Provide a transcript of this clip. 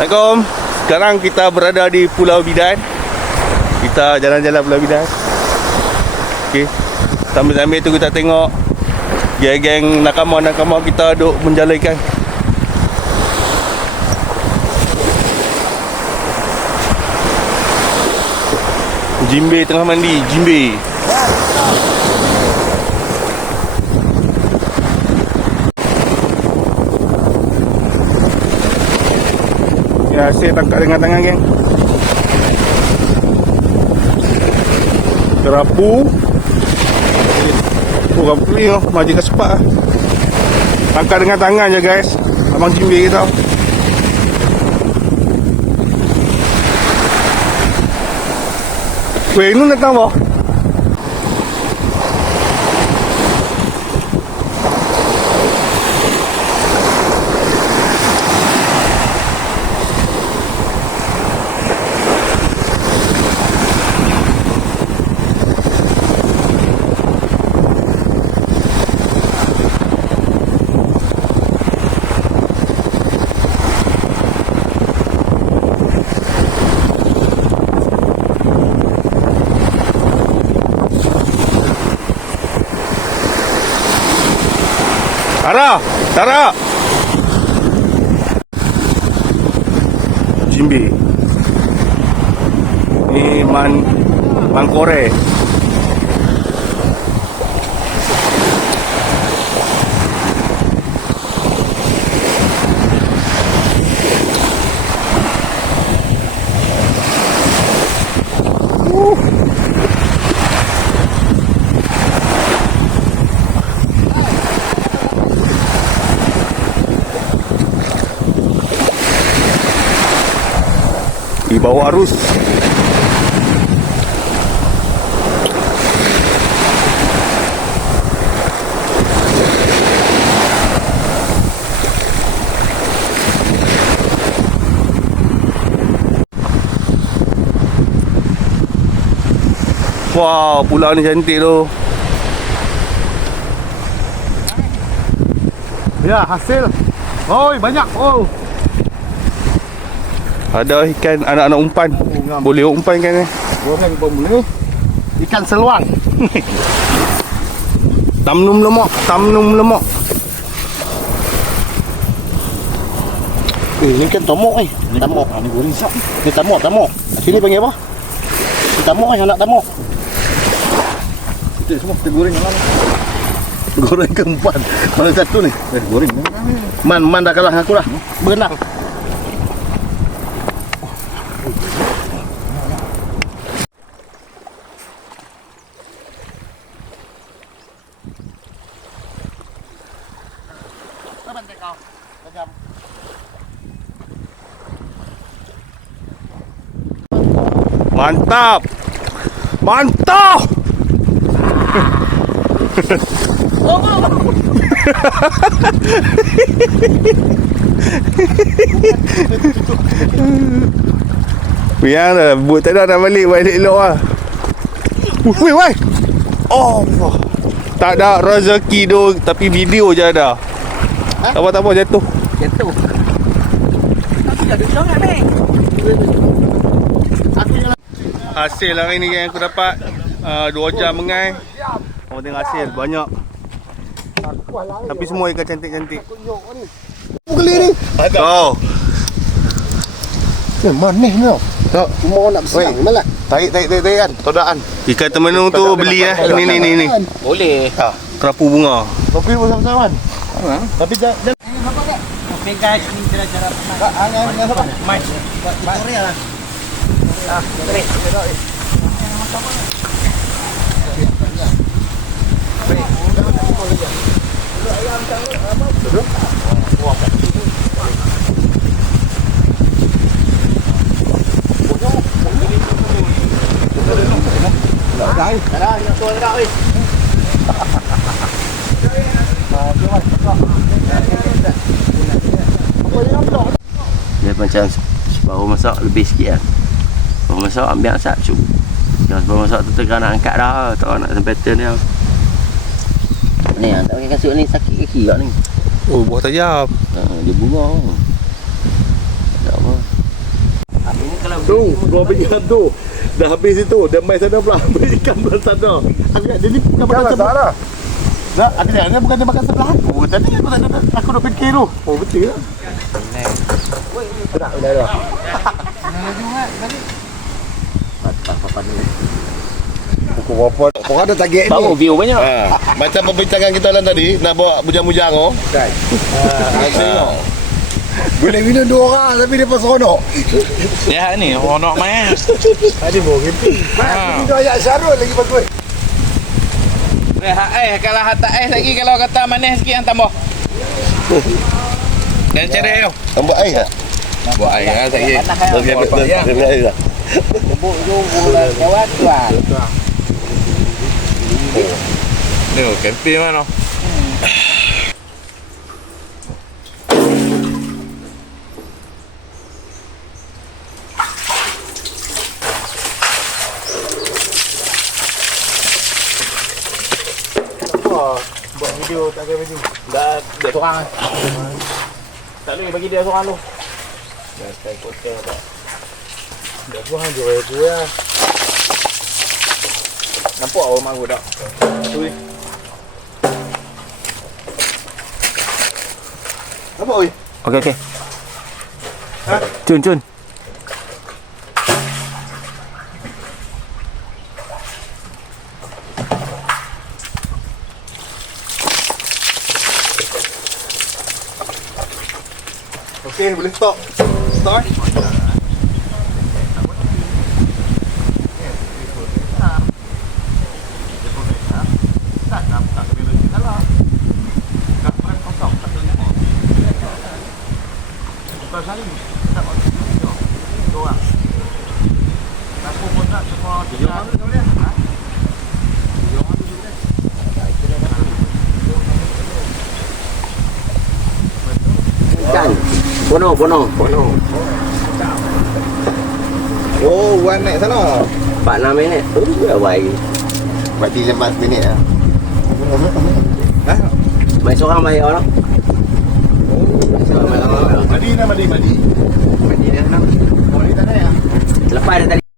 Assalamualaikum. Sekarang kita berada di Pulau Bidan. Kita jalan-jalan Pulau Bidan. Okey. Sambil-sambil tu kita tengok geng-geng nakama-nakama kita duk menjala ikan. Jimbe tengah mandi, Jimbe. Ya, saya tangkap dengan tangan, geng. Terapu. Oh, apa ni? Maju ke sepak. Tangkap dengan tangan je, guys. Abang Jimbe kita. Weh, ini datang apa? Tara. Jimbe. Ni mangkore. Di bawah arus. Wow, pulau ni cantik tu. Ya, hasil. Oi, banyak. Oh. Ada ikan anak-anak umpan. Boleh umpan ikan ni. Goreng pun boleh. Ikan seluang. Tamnum lemak. Ni ikan tamuk ni. Tamuk. Ni goreng sak. Ni tamuk. Sini panggil apa? Ni tamuk ni, anak tamuk. Itu semua kita goreng dalam. Goreng ke umpan. Mana satu ni? Goreng. Man dah kalah aku dah. Berenang. Mantap. Biar dah buat tak ada balik elok lah. Weh. Oh, tak ada rezeki tu, tapi video je ada. Tak apa jatuh. Tapi dah duduk sangat ni. Hasil hari ni yang aku dapat 2 jam mengai. Korang tengok hasil banyak. Tapi semua ikan cantik-cantik. Geli ni. Oh. Manis ni tau. Tak, cuma nak bersiang malah. Tarik kan, todaan. Ikan temenung tu beli Ni. Boleh. Kerapu bunga. Kopi pun sama-sama kan. Tapi jangan. Okay guys, ini cara-cara Apa? Mas. Tutorial lah. Boleh. Dia macam separuh masak lebih sikit lah. Separuh masak ambil asap cuk. Yang separuh masak tu tengah nak angkat dah. Tak nak sampai pattern dia. Ni tak pakai kasut ni sakit kaki kat ni. Oh, buah tajam. Dia bunga. Tak apa. Tu, gua ambil ikan tu. Dah habis itu, dia main sana pula ambil ikan belah sana. Agak jadi bukan makan sebelah. Nah, akhirnya bukan dia makan sebelah aku. Tadi aku dah fikir tu. Oh, betul lah. Nak dah. Papan ni. Pukul berapa? Pokok ada target ni. Baru view banyak. Macam perbincangan kita lah tadi, nak bawa bujang-bujang tu. Kan. Tengok. Boleh minum 2 orang tapi dia pun seronok. Ya ni honok main. Ada bawa camping. Minum ayat Syarul lagi bagus. Kalau hantar ais lagi kalau kata manis sikit yang tambah. Dan cerai tu. Tambah air tak? Buat air lah sikit. Tambah air tak? Bubuk tu bulan kawan tuan. Ni camping mana? Buat video tak ada video. Dah seorang. Tak boleh bagi dia seorang tu. Dah stay hotel tak. Dah buang je aku ya. Nampak orang maru tak? Tu ni. Apa oi? Okey. Cun. Okey, boleh stop. Start. Bono. Oh, wan naik sana. 4-6 minit. Dah baik. Berarti 15 minit lah. Main seorang baik orang. Madi. Lepas dah tadi.